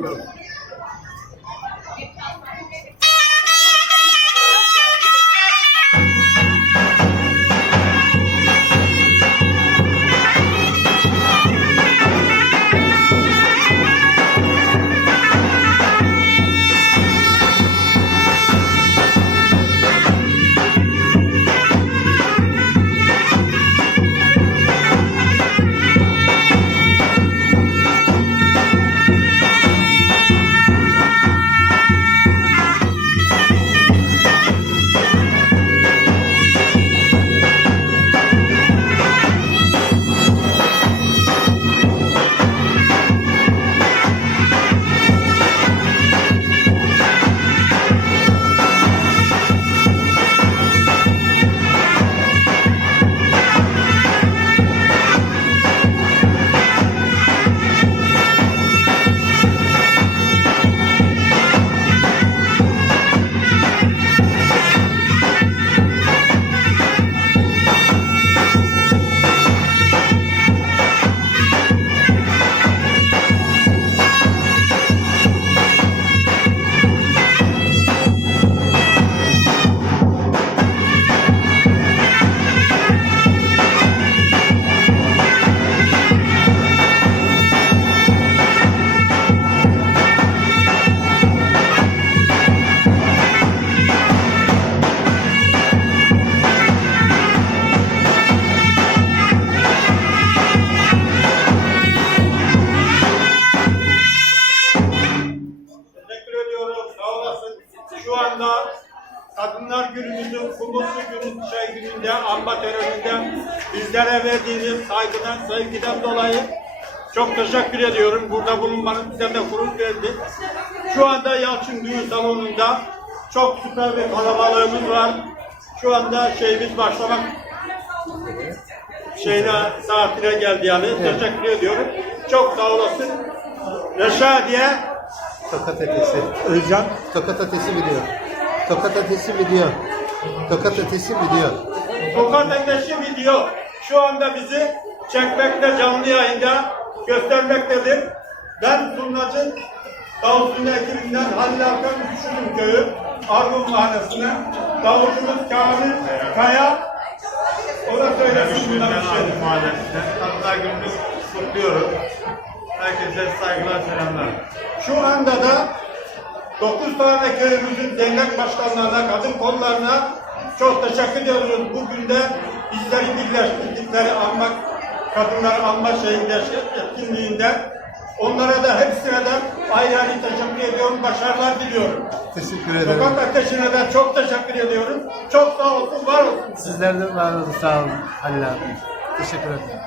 Amen. Şu anda Kadınlar Günümüzün bu mutlu günün şey gününde, anma töreninde bizlere verdiğiniz saygıdan, sevgiden dolayı çok teşekkür ediyorum. Burada bulunmanız bize de gurur verdi. Şu anda Yalçın Düğün Salonu'nda çok süper bir kalabalığımız var. Şu anda şeyimiz başlamak şeyine saatine geldi yani. Teşekkür ediyorum. Çok sağ olasın. Reşadiye Tokat ötesi. Özcan Tokat ötesi video. Tokat ötesi video. Tokat ötesi video. Sokak Ateşi video şu anda bizi çekmekte canlı yayında göstermektedir. Ben Turnacı Davut'un ekibinden Halil Hakan Düşünün Köyü Argun Mahallesi'ne davulcumuz Kamil Kaya o da söylesin bundan bir şey. Mahallesi'nde Kadınlar Günü'nü kutluyoruz. Herkese saygılar, selamlar. Şu anda da 9 tane köyümüzün dernek başkanlarına, kadın kollarına çok teşekkür ediyoruz. Bugün de bizleri birleştirdikleri almak, kadınları alma şeyinde, etkinliğinde. Onlara da hepsine de ayrı ayrı teşekkür ediyorum, başarılar diliyorum. Teşekkür ederim. Sokak Ateşi'ne de çok teşekkür ediyorum. Çok sağ olsun, var olsun. Sizler de var olun. Sağ olun Halil abi. Teşekkür ederim.